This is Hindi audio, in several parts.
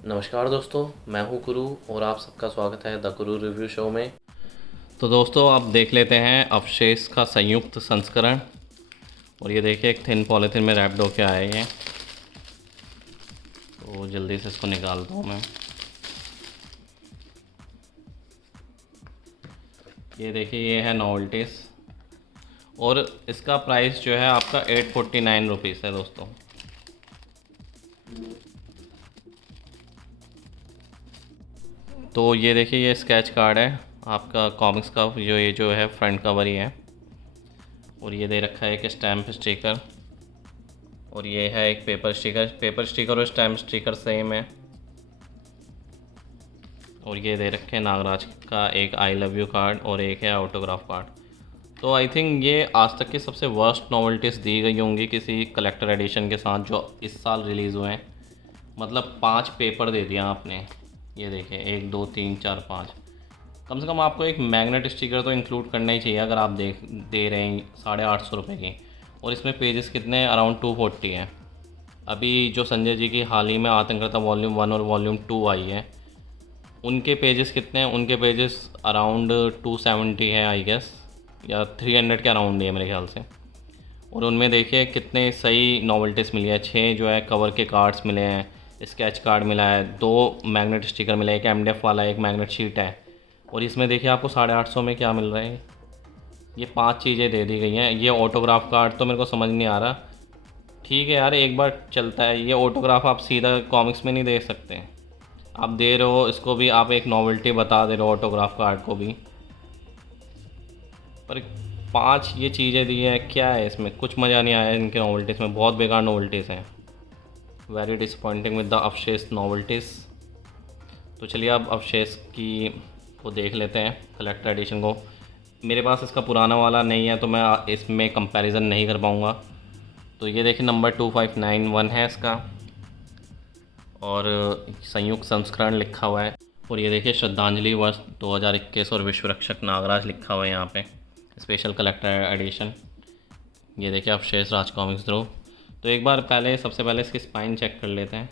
नमस्कार दोस्तों, मैं हूं गुरु और आप सबका स्वागत है द गुरु रिव्यू शो में। तो दोस्तों आप देख लेते हैं अवशेष का संयुक्त संस्करण। और ये देखिए एक थिन पॉलीथिन में रैप्ड होके आया है ये। तो जल्दी से इसको निकालता हूँ मैं। ये देखिए ये है नॉवेल्टीज़ और इसका प्राइस जो है आपका 849 रुपीज़ है दोस्तों। तो ये देखिए ये स्केच कार्ड है आपका कॉमिक्स का, जो है फ्रंट कवर ही है। और ये दे रखा है एक स्टैम्प स्टिकर और ये है एक पेपर स्टिकर और स्टैम्प स्टिकर सेम है। और ये दे रखे हैं नागराज का एक आई लव यू कार्ड और एक है ऑटोग्राफ कार्ड। तो आई थिंक ये आज तक की सबसे वर्स्ट नॉवेल्टीज़ दी गई होंगी किसी कलेक्टर एडिशन के साथ जो इस साल रिलीज़ हुए हैं। मतलब 5 पेपर दे दिया आपने। ये देखिए 1 2 3 4 5। कम से कम आपको एक मैग्नेट स्टिकर तो इंक्लूड करना ही चाहिए अगर आप दे रहे हैं 850 रुपये की। और इसमें पेजेस कितने अराउंड 240 हैं। अभी जो संजय जी की हाल ही में आतंकता वॉल्यूम 1 और वॉल्यूम 2 आई है, उनके पेजेस कितने हैं? उनके पेजेस अराउंड 270 है आई गेस, या 300 के अराउंड है मेरे ख्याल से। और उनमें देखिए कितने सही नॉवेल्टीज़ मिली है। 6 जो है कवर के कार्ड्स मिले हैं, स्केच कार्ड मिला है, 2 मैग्नेट स्टिकर मिले, एक एमडीएफ वाला एक मैग्नेट शीट है। और इसमें देखिए आपको 850 में क्या मिल रहा है। ये 5 चीज़ें दे दी गई हैं। ये ऑटोग्राफ कार्ड तो मेरे को समझ नहीं आ रहा। ठीक है यार, एक बार चलता है, ये ऑटोग्राफ आप सीधा कॉमिक्स में नहीं दे सकते। आप दे रहे हो इसको भी, आप एक नॉवेल्टी बता दे रहे हो ऑटोग्राफ कार्ड को भी, पर 5 ये चीज़ें दी हैं। क्या है इसमें? कुछ मज़ा नहीं आया इनके नॉवेल्टीज़ में, बहुत बेकार नॉवेल्टीज़ हैं। वेरी डिसअपॉइंटिंग विद द अवशेष नॉवेल्टीज़। तो चलिए अब अवशेष की को देख लेते हैं कलेक्टर एडिशन को। मेरे पास इसका पुराना वाला नहीं है तो मैं इसमें कंपैरिजन नहीं कर पाऊँगा। तो ये देखिए नंबर 2591 है इसका और संयुक्त संस्करण लिखा हुआ है। और ये देखिए श्रद्धांजलि वर्ष 2021 और विश्व रक्षक नागराज लिखा हुआ है यहाँ पे, स्पेशल कलेक्टर एडिशन। ये देखिए अवशेष राज कॉमिक्स ध्रुव। तो एक बार पहले सबसे पहले इसकी स्पाइन चेक कर लेते हैं।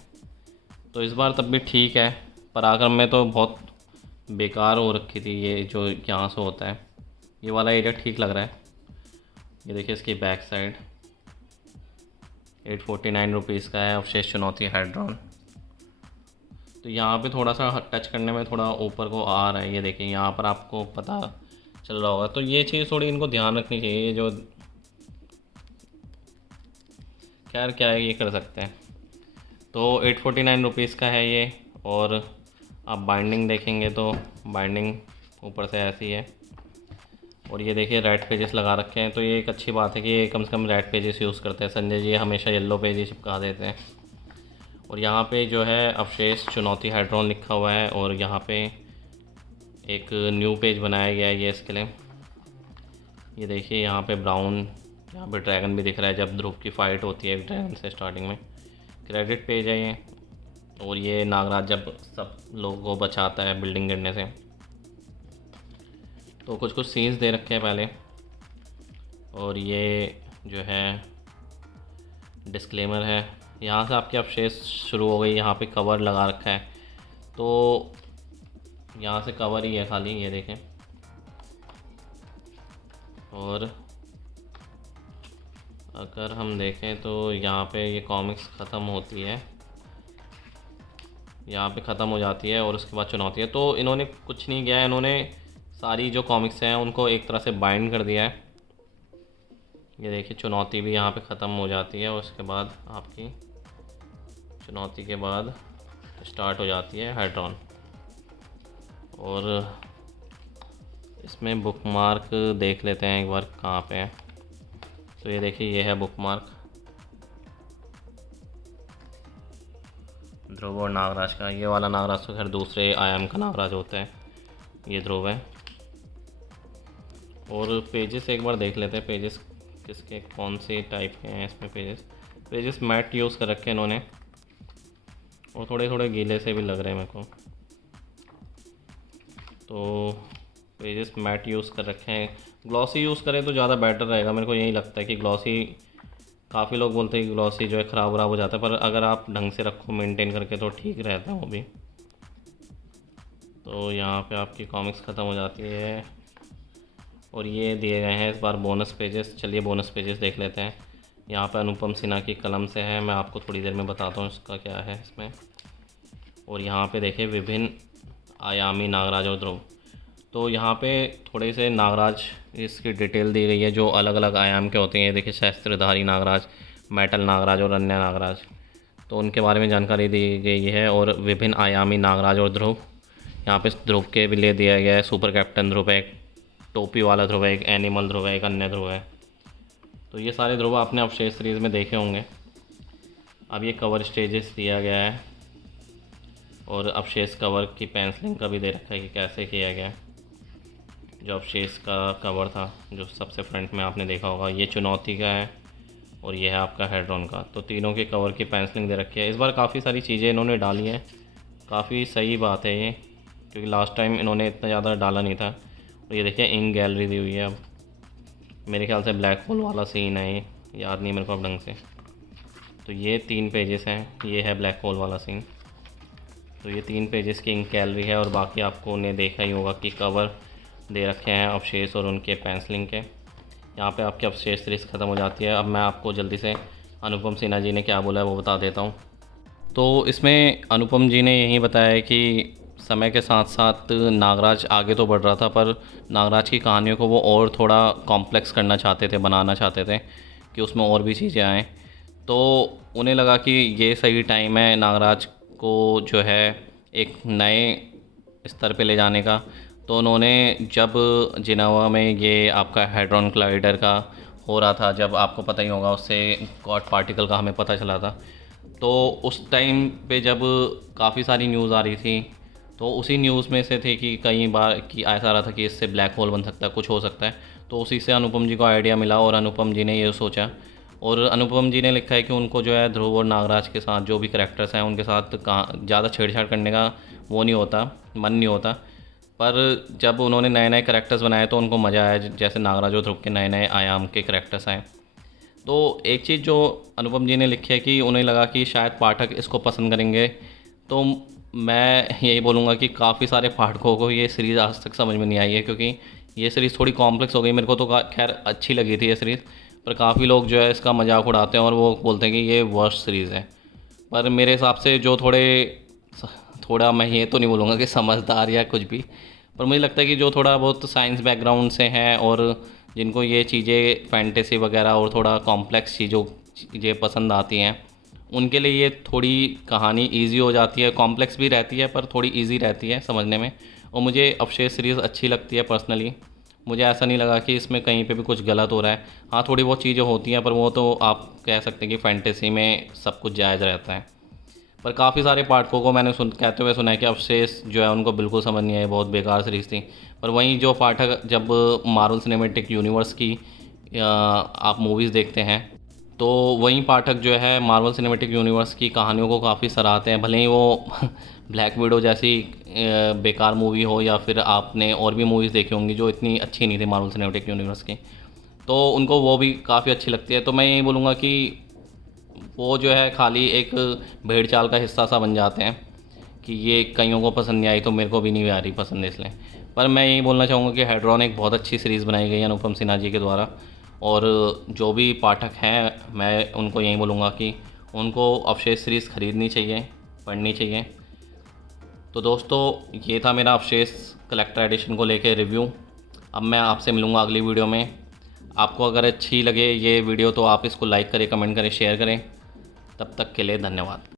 तो इस बार तब भी ठीक है, पराक्रम में तो बहुत बेकार हो रखी थी ये जो यहाँ से होता है। ये वाला एरिया ठीक लग रहा है। ये देखिए इसकी बैक साइड 849 रुपीज़ का है, अवशेष चुनौती हेड्रॉन। तो यहाँ पे थोड़ा सा टच करने में थोड़ा ऊपर को आ रहा है। ये देखिए यहाँ पर आपको पता चल रहा होगा। तो ये चीज़ थोड़ी इनको ध्यान रखनी चाहिए। ये जो खैर क्या है ये कर सकते हैं। तो 849 रुपीज़ का है ये। और आप बाइंडिंग देखेंगे तो बाइंडिंग ऊपर से ऐसी है। और ये देखिए रेड पेजेस लगा रखे हैं। तो ये एक अच्छी बात है कि ये कम से कम रेड पेजेस यूज़ करते हैं। संजय जी हमेशा येलो पेज ही चिपका देते हैं। और यहाँ पे जो है अवशेष चुनौती हेड्रॉन लिखा हुआ है और यहाँ पे एक न्यू पेज बनाया गया है ये इसके लिए। ये देखिए यहाँ पे ब्राउन, यहाँ पे ड्रैगन भी दिख रहा है जब ध्रुव की फ़ाइट होती है ड्रैगन से स्टार्टिंग में। क्रेडिट पेज है ये। और ये नागराज जब सब लोगों को बचाता है बिल्डिंग गिरने से। तो कुछ कुछ सीन्स दे रखे हैं पहले। और ये जो है डिस्क्लेमर है। यहाँ से आपकी अवशेष शुरू हो गई। यहाँ पे कवर लगा रखा है तो यहाँ से कवर ही है खाली, ये देखें। और अगर हम देखें तो यहाँ पे ये कॉमिक्स ख़त्म होती है, यहाँ पे ख़त्म हो जाती है और उसके बाद चुनौती है। तो इन्होंने कुछ नहीं किया है, इन्होंने सारी जो कॉमिक्स हैं उनको एक तरह से बाइंड कर दिया है। ये देखिए चुनौती भी यहाँ पे ख़त्म हो जाती है और उसके बाद आपकी चुनौती के बाद स्टार्ट हो जाती है हेड्रॉन। और इसमें बुक मार्क देख लेते हैं एक बार कहाँ पे है। तो ये देखिए ये है बुक मार्क ध्रुव और नागराज का। ये वाला नागराज तो खैर दूसरे आयाम का नागराज होता है, ये ध्रुव है। और पेजेस एक बार देख लेते हैं, पेजेस किसके कौन से टाइप के हैं इसमें। पेजेस मैट यूज़ कर रखे हैं इन्होंने और थोड़े थोड़े गीले से भी लग रहे हैं मेरे को। तो पेजेस मैट यूज़ कर रखे हैं। ग्लॉसी यूज़ करें तो ज़्यादा बेटर रहेगा, मेरे को यही लगता है कि ग्लॉसी काफ़ी लोग बोलते हैं कि ग्लॉसी जो है ख़राब हो जाता है, पर अगर आप ढंग से रखो मेंटेन करके तो ठीक रहता है वो भी। तो यहाँ पे आपकी कॉमिक्स ख़त्म हो जाती है और ये दिए गए हैं इस बार बोनस पेजेस। चलिए बोनस पेजेस देख लेते हैं। यहाँ पे अनुपम सिन्हा की कलम से है, मैं आपको थोड़ी देर में बताता हूँ इसका क्या है इसमें। और यहाँ पे देखिए विभिन्न आयामी नागराज और ध्रुव। तो यहाँ पे थोड़े से नागराज इसकी डिटेल दी गई है जो अलग अलग आयाम के होते हैं। देखिए शस्त्रधारी नागराज, मेटल नागराज और अन्य नागराज, तो उनके बारे में जानकारी दी गई है। और विभिन्न आयामी नागराज और ध्रुव, यहाँ पे ध्रुव के भी ले दिया गया है। सुपर कैप्टन ध्रुव है, एक टोपी वाला ध्रुव है, एक एनिमल ध्रुव है, एक अन्य ध्रुव है। तो ये सारे ध्रुव आपने अवशेष सीरीज़ में देखे होंगे। अब ये कवर स्टेजेस दिया गया है और अवशेष कवर की पेंसिलिंग का भी दे रखा है कि कैसे किया गया है। जो अवशेष का कवर था जो सबसे फ्रंट में आपने देखा होगा, ये चुनौती का है और ये है आपका हेड्रॉन का। तो तीनों के कवर की पेंसिलिंग दे रखी है। इस बार काफ़ी सारी चीज़ें इन्होंने डाली हैं, काफ़ी सही बात है ये, क्योंकि लास्ट टाइम इन्होंने इतना ज़्यादा डाला नहीं था। और ये देखिए इंक गैलरी दी हुई है। अब मेरे ख्याल से ब्लैक होल वाला सीन है, ये याद नहीं मेरे को अब ढंग से। तो ये 3 पेजेस हैं, ये है ब्लैक होल वाला सीन। तो ये 3 पेजेस की इंक गैलरी है और बाकी आपको ने देखा ही होगा कि कवर दे रखे हैं अवशेष और उनके पेंसिलिंग के। यहाँ पे आपकी अवशेष सीरीज़ ख़त्म हो जाती है। अब मैं आपको जल्दी से अनुपम सिन्हा जी ने क्या बोला है वो बता देता हूँ। तो इसमें अनुपम जी ने यही बताया है कि समय के साथ साथ नागराज आगे तो बढ़ रहा था, पर नागराज की कहानियों को वो और थोड़ा कॉम्प्लेक्स करना चाहते थे, बनाना चाहते थे कि उसमें और भी चीज़ें आएँ। तो उन्हें लगा कि ये सही टाइम है नागराज को जो है एक नए स्तर पे ले जाने का। तो उन्होंने जब जिनेवा में ये आपका हेड्रॉन कोलाइडर का हो रहा था, जब आपको पता ही होगा उससे गॉड पार्टिकल का हमें पता चला था, तो उस टाइम पे जब काफ़ी सारी न्यूज़ आ रही थी, तो उसी न्यूज़ में से थे कि कई बार कि ऐसा आ रहा था कि इससे ब्लैक होल बन सकता है, कुछ हो सकता है। तो उसी से अनुपम जी को आइडिया मिला और अनुपम जी ने ये सोचा। और अनुपम जी ने लिखा है कि उनको जो है ध्रुव और नागराज के साथ जो भी करैक्टर्स हैं उनके साथ कहाँ ज़्यादा छेड़छाड़ करने का वो नहीं होता, मन नहीं होता। पर जब उन्होंने नए नए करैक्टर्स बनाए तो उनको मज़ा आया, जैसे नागराज और ध्रुव के नए नए आयाम के करैक्टर्स आए। तो एक चीज़ जो अनुपम जी ने लिखी है कि उन्हें लगा कि शायद पाठक इसको पसंद करेंगे। तो मैं यही बोलूँगा कि काफ़ी सारे पाठकों को ये सीरीज़ आज तक समझ में नहीं आई है, क्योंकि ये सीरीज़ थोड़ी कॉम्प्लेक्स हो गई। मेरे को तो खैर अच्छी लगी थी ये सीरीज़, पर काफ़ी लोग जो है इसका मजाक उड़ाते हैं और वो बोलते हैं कि ये वर्स्ट सीरीज़ है। पर मेरे हिसाब से जो थोड़ा मैं ये तो नहीं बोलूँगा कि समझदार या कुछ भी, पर मुझे लगता है कि जो थोड़ा बहुत साइंस बैकग्राउंड से हैं और जिनको ये चीज़ें फैंटेसी वगैरह और थोड़ा कॉम्प्लेक्स चीज़ें पसंद आती हैं, उनके लिए ये थोड़ी कहानी इजी हो जाती है। कॉम्प्लेक्स भी रहती है पर थोड़ी इजी रहती है समझने में। और मुझे अवशेष सीरीज़ अच्छी लगती है पर्सनली। मुझे ऐसा नहीं लगा कि इसमें कहीं पे भी कुछ गलत हो रहा है। हाँ, थोड़ी बहुत चीज़ें होती हैं, पर वो तो आप कह सकते हैं कि फैंटेसी में सब कुछ जायज़ रहता है। पर काफ़ी सारे पाठकों को मैंने कहते हुए सुना है कि अवशेष जो है उनको बिल्कुल समझ नहीं आई, बहुत बेकार सीरीज़ थी। पर वहीं जो पाठक जब मार्वल सिनेमैटिक यूनिवर्स की आप मूवीज़ देखते हैं, तो वहीं पाठक जो है मार्वल सिनेमैटिक यूनिवर्स की कहानियों को काफ़ी सराहते हैं। भले ही वो ब्लैक विडो जैसी बेकार मूवी हो, या फिर आपने और भी मूवीज़ देखी होंगी जो इतनी अच्छी नहीं थी मार्वल सिनेमैटिक यूनिवर्स की, तो उनको वो भी काफ़ी अच्छी लगती है। तो मैं यही बोलूँगा कि वो जो है खाली एक भेड़ चाल का हिस्सा सा बन जाते हैं कि ये कईयों को पसंद नहीं आई तो मेरे को भी नहीं आ रही पसंद इसलिए। पर मैं यही बोलना चाहूँगा कि हेड्रॉन एक बहुत अच्छी सीरीज़ बनाई गई है अनुपम सिन्हा जी के द्वारा। और जो भी पाठक हैं मैं उनको यही बोलूँगा कि उनको अवशेष सीरीज़ ख़रीदनी चाहिए, पढ़नी चाहिए। तो दोस्तों, ये था मेरा अवशेष कलेक्टर एडिशन को लेके रिव्यू। अब मैं आपसे मिलूँगा अगली वीडियो में। आपको अगर अच्छी लगे ये वीडियो तो आप इसको लाइक करें, कमेंट करें, शेयर करें। तब तक के लिए धन्यवाद।